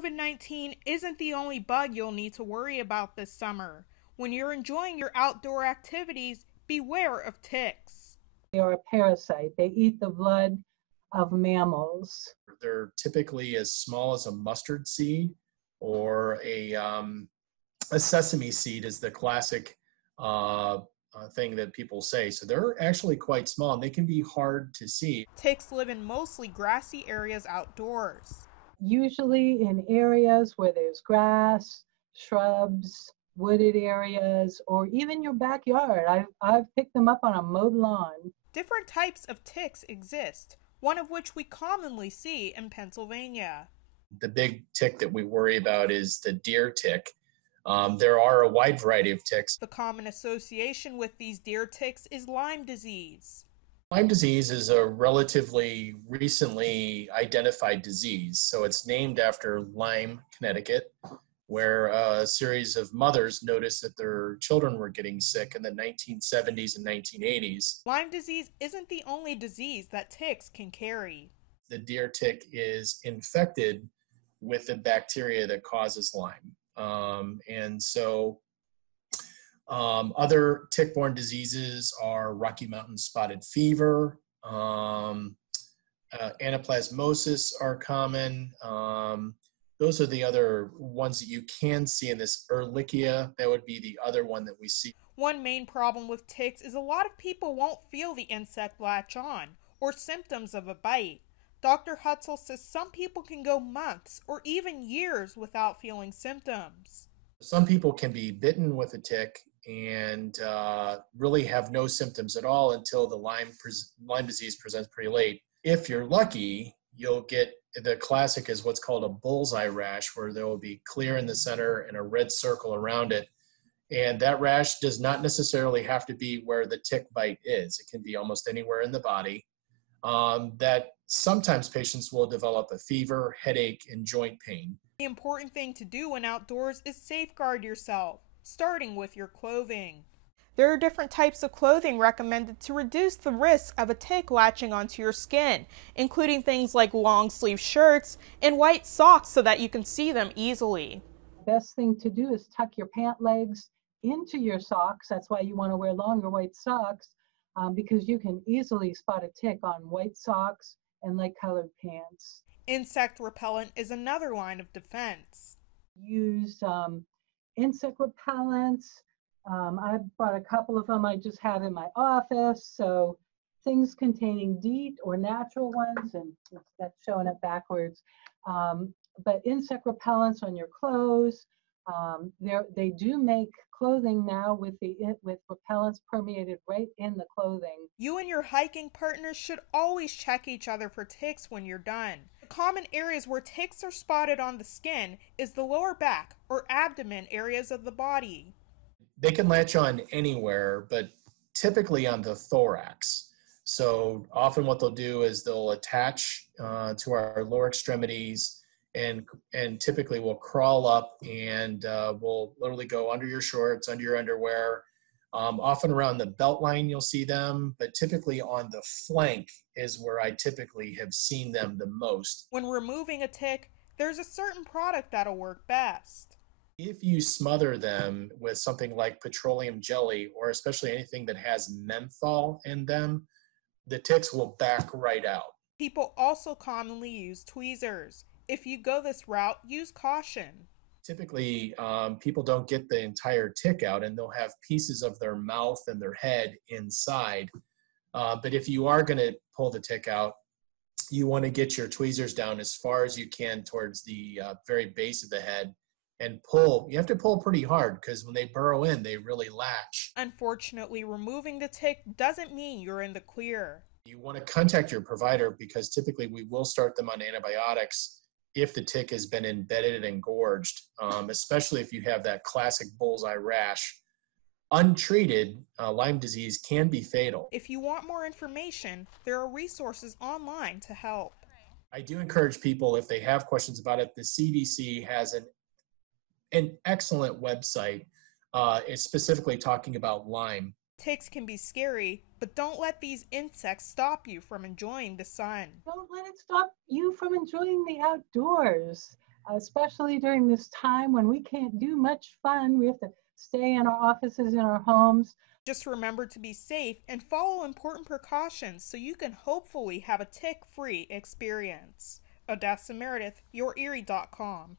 COVID-19 isn't the only bug you'll need to worry about this summer. When you're enjoying your outdoor activities, beware of ticks. They are a parasite. They eat the blood of mammals. They're typically as small as a mustard seed, or a sesame seed is the classic thing that people say. So they're actually quite small, and they can be hard to see. Ticks live in mostly grassy areas outdoors. Usually in areas where there's grass, shrubs, wooded areas, or even your backyard. I've picked them up on a mowed lawn. Different types of ticks exist, one of which we commonly see in Pennsylvania. The big tick that we worry about is the deer tick. There are a wide variety of ticks. The common association with these deer ticks is Lyme disease. Lyme disease is a relatively recently identified disease. So it's named after Lyme, Connecticut, where a series of mothers noticed that their children were getting sick in the 1970s and 1980s. Lyme disease isn't the only disease that ticks can carry. The deer tick is infected with the bacteria that causes Lyme. Other tick-borne diseases are Rocky Mountain spotted fever, anaplasmosis are common. Those are the other ones that you can see in this. Ehrlichia, that would be the other one that we see. One main problem with ticks is a lot of people won't feel the insect latch on or symptoms of a bite. Dr. Hutzel says some people can go months or even years without feeling symptoms. Some people can be bitten with a tick and really have no symptoms at all until the Lyme disease presents pretty late. If you're lucky, you'll get the classic is what's called a bullseye rash, where there will be clear in the center and a red circle around it. And that rash does not necessarily have to be where the tick bite is. It can be almost anywhere in the body. That sometimes patients will develop a fever, headache, and joint pain. The important thing to do when outdoors is safeguard yourself, starting with your clothing. There are different types of clothing recommended to reduce the risk of a tick latching onto your skin, including things like long sleeve shirts and white socks so that you can see them easily. The best thing to do is tuck your pant legs into your socks. That's why you want to wear longer white socks, because you can easily spot a tick on white socks and light colored pants. Insect repellent is another line of defense. Use insect repellents. I brought a couple of them I just have in my office. So things containing DEET or natural ones, and that's showing it backwards. But insect repellents on your clothes. They do make clothing now with repellents permeated right in the clothing. You and your hiking partners should always check each other for ticks when you're done. The common areas where ticks are spotted on the skin is the lower back or abdomen areas of the body. They can latch on anywhere, but typically on the thorax. So often what they'll do is they'll attach to our lower extremities, and typically will crawl up and will literally go under your shorts, under your underwear. Often around the belt line you'll see them, but typically on the flank is where I typically have seen them the most. When removing a tick, there's a certain product that'll work best. If you smother them with something like petroleum jelly, or especially anything that has menthol in them, the ticks will back right out. People also commonly use tweezers. If you go this route, use caution. Typically, people don't get the entire tick out, and they'll have pieces of their mouth and their head inside. But if you are going to pull the tick out, you want to get your tweezers down as far as you can towards the very base of the head and pull. You have to pull pretty hard, because when they burrow in, they really latch. Unfortunately, removing the tick doesn't mean you're in the clear. You want to contact your provider, because typically we will start them on antibiotics if the tick has been embedded and engorged, especially if you have that classic bullseye rash. Untreated, Lyme disease can be fatal. If you want more information, there are resources online to help. I do encourage people, if they have questions about it, the CDC has an excellent website. It's specifically talking about Lyme. Ticks can be scary, but don't let these insects stop you from enjoying the sun. Don't let it stop you from enjoying the outdoors. especially during this time when we can't do much fun. We have to stay in our offices, in our homes. Just remember to be safe and follow important precautions so you can hopefully have a tick-free experience. Odessa Meredith, YourErie.com.